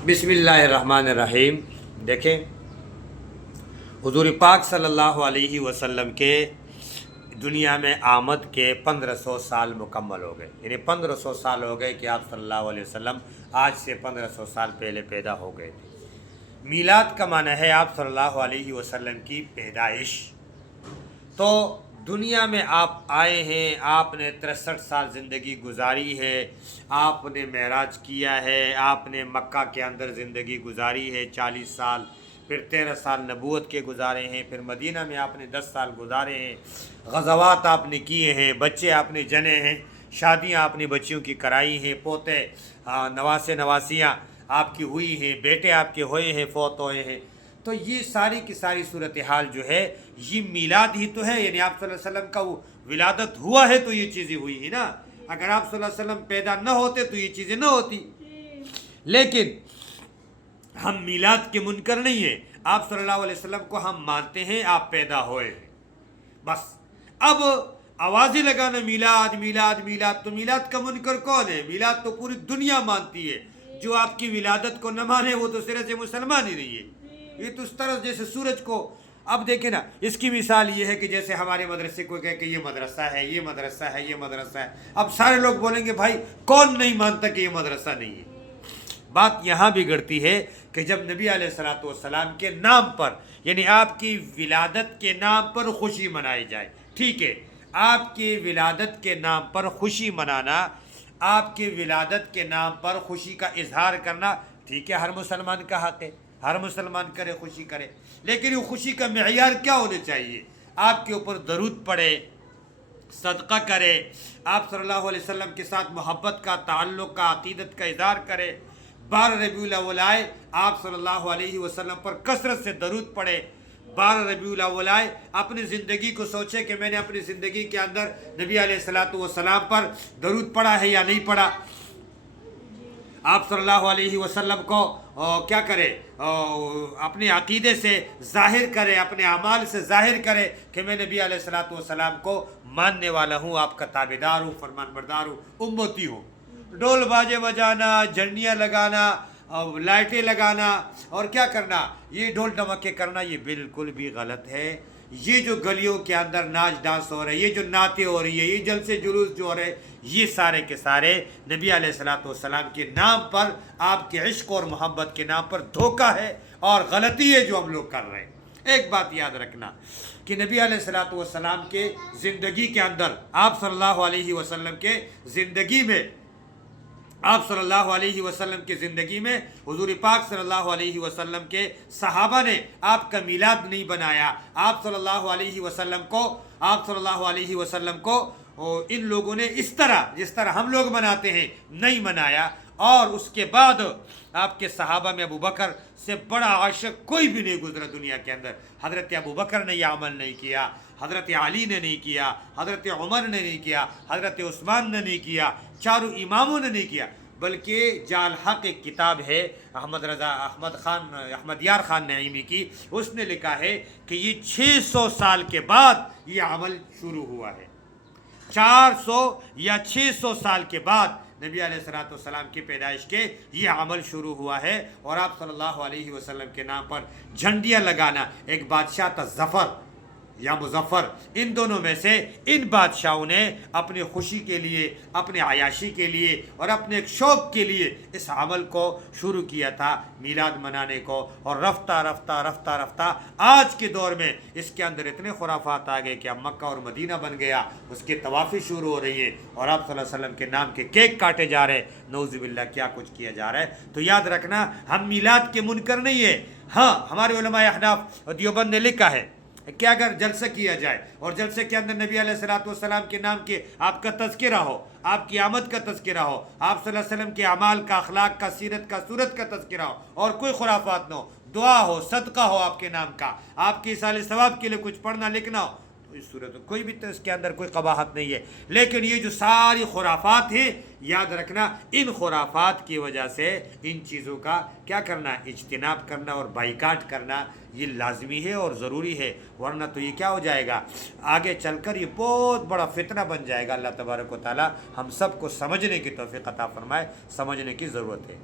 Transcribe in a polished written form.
बिस्मिल्लाहिर्रहमानिर्रहीम। देखें, हुजूर पाक सल्लल्लाहु अलैहि वसल्लम के दुनिया में आमद के 1500 साल मुकम्मल हो गए। यानी 1500 साल हो गए कि आप सल्लल्लाहु अलैहि वसल्लम आज से 1500 साल पहले पैदा हो गए थे। मीलाद का माना है आप सल्लल्लाहु अलैहि वसल्लम की पैदाइश। तो दुनिया में आप आए हैं, आपने 63 साल ज़िंदगी गुजारी है, आपने मेराज किया है, आपने मक्का के अंदर ज़िंदगी गुजारी है 40 साल, फिर 13 साल नबूवत के गुजारे हैं, फिर मदीना में आपने 10 साल गुजारे हैं, ग़ज़वात आपने किए हैं, बच्चे आपने जने हैं, शादियां आपने बच्चियों की कराई हैं, पोते नवासे नवासियाँ आपकी हुई हैं, बेटे आपके हुए हैं, फौत हुए हैं। तो ये सारी की सारी सूरत हाल जो है ये मीलाद ही तो है। यानी आप सल्लल्लाहु अलैहि वसल्लम का वो विलादत हुआ है तो ये चीज़ें हुई ही ना। अगर आप सल्लल्लाहु अलैहि वसल्लम पैदा न होते तो ये चीज़ें न होती। लेकिन हम मीलाद के मुनकर नहीं है, आप सल्लल्लाहु अलैहि वसल्लम को हम मानते हैं, आप पैदा हुए हैं बस। अब आवाज़ें लगाना मीलाद मीलाद मीलाद, तो मीलाद का मुनकर कौन है? मीलाद तो पूरी दुनिया मानती है। जो आपकी विलादत को न माने वो तो सिरे से मुसलमान ही नहीं है। ये तो उस तरह जैसे सूरज को, अब देखें ना, इसकी मिसाल ये है कि जैसे हमारे मदरसे को कहे कि ये मदरसा है, ये मदरसा है, ये मदरसा है। अब सारे लोग बोलेंगे भाई कौन नहीं मानता कि ये मदरसा नहीं है। बात यहाँ बिगड़ती है कि जब नबी अलैहिस्सलाम के नाम पर, यानी आपकी विलादत के नाम पर खुशी मनाई जाए। ठीक है, आपकी विलादत के नाम पर खुशी मनाना, आपकी विलादत के नाम पर खुशी का इजहार करना, ठीक है, हर मुसलमान का हक़ है, हर मुसलमान करे, खुशी करे। लेकिन वो खुशी का मेयार क्या होना चाहिए? आपके ऊपर दरूद पड़े, सदका करे, आप सल्लल्लाहु अलैहि वसल्लम के साथ मोहब्बत का, ताल्लुक़ का, अक़ीदत का इज़हार करे। 12 रबीउल अव्वल आए, आप सल्लल्लाहु अलैहि वसल्लम पर कसरत से दरूद पड़े। 12 रबीउल अव्वल आए, अपनी ज़िंदगी को सोचे कि मैंने अपनी ज़िंदगी के अंदर नबी अलैहिस्सलातु वस्सलाम पर दरूद पढ़ा है या नहीं पढ़ा। आप सल्लल्लाहु अलैहि वसल्लम को क्या करे, अपने अक़ीदे से ज़ाहिर करे, अपने अमाल से ज़ाहिर करे कि मैं नबी अलैहिस्सलातु वस्सलाम को मानने वाला हूँ, आपका ताबेदार हूँ, फरमानबरदार हूँ, उम्मती हूँ। ढोल बाजे बजाना, झंडियाँ लगाना, लाइटें लगाना और क्या करना, ये ढोल ढमक्के करना, ये बिल्कुल भी गलत है। ये जो गलियों के अंदर नाच डांस हो रहे, ये जो नाते हो रही है, ये जलसे जुलूस जो हो रहे, ये सारे के सारे नबी अलैहिस्सलाम के नाम पर, आपके इश्क और मोहब्बत के नाम पर धोखा है और गलती है जो हम लोग कर रहे हैं। एक बात याद रखना कि नबी अलैहिस्सलाम के ज़िंदगी के अंदर, आप सल्लल्लाहु अलैहि वसल्लम के ज़िंदगी में, आप सल्लल्लाहु अलैहि वसल्लम की ज़िंदगी में हुजूर पाक सल्लल्लाहु अलैहि वसल्लम के सहाबा ने आपका मीलाद नहीं बनाया। आप सल्लल्लाहु अलैहि वसल्लम को, आप सल्लल्लाहु अलैहि वसल्लम को इन लोगों ने इस तरह, जिस तरह हम लोग मनाते हैं, नहीं मनाया। और उसके बाद आपके सहाबा में अबू बकर से बड़ा आशिक कोई भी नहीं गुजरा दुनिया के अंदर। हज़रत अबू बकर ने यह अमल नहीं किया, हज़रत अली ने नहीं किया, हज़रत उमर ने नहीं किया, हज़रत उस्मान ने नहीं किया, चारों इमामों ने नहीं किया। बल्कि जाल हक एक किताब है अहमद यार ख़ान नईमी की, उसने लिखा है कि ये 600 साल के बाद ये अमल शुरू हुआ है। 400 या 600 साल के बाद नबी अलैहिस्सलाम की पैदाइश के ये अमल शुरू हुआ है। और आप सल्लल्लाहु अलैहि वसल्लम के नाम पर झंडियाँ लगाना, एक बादशाह था ज़फ़र या मुज़फ़्फ़र, इन दोनों में से इन बादशाहों ने अपनी खुशी के लिए, अपने आयाशी के लिए और अपने एक शौक़ के लिए इस अमल को शुरू किया था, मीलाद मनाने को। और रफ्ता रफ्ता रफ्ता रफ्ता आज के दौर में इसके अंदर इतने खुराफात आ गए कि अब मक्का और मदीना बन गया, उसकी तवाफ़ी शुरू हो रही है और आप सल्लल्लाहु अलैहि वसल्लम के नाम के केक काटे जा रहे हैं, नऊज़ुबिल्लाह क्या कुछ किया जा रहा है। तो याद रखना, हम मीलाद के मुनकर नहीं है। हाँ, हमारे उलमाए अहनाफ और देवबंद ने लिखा है कि अगर जलसा किया जाए और जलसे के अंदर नबी अलैहिस्सलाम के नाम के आपका तज़किरा हो, आपकी आमद का तज़किरा हो, आप सल्लल्लाहु अलैहि वसल्लम के अमाल का, अखलाक का, सीरत का, सूरत का तज़किरा हो और कोई खुराफात न हो, दुआ हो, सदका हो आपके नाम का, आपके इसाले सवाब के लिए कुछ पढ़ना लिखना हो, तो इस सूरत कोई भी, तो इसके अंदर कोई कबाहत नहीं है। लेकिन ये जो सारी खुराफात हैं, याद रखना, इन खुराफात की वजह से इन चीज़ों का क्या करना, इज्तिनाब करना और बाइकाट करना ये लाजमी है और ज़रूरी है। वरना तो ये क्या हो जाएगा, आगे चलकर ये बहुत बड़ा फितना बन जाएगा। अल्लाह तबारक व तआला हम सबको समझने की तौफीक अता फरमाए, समझने की ज़रूरत है।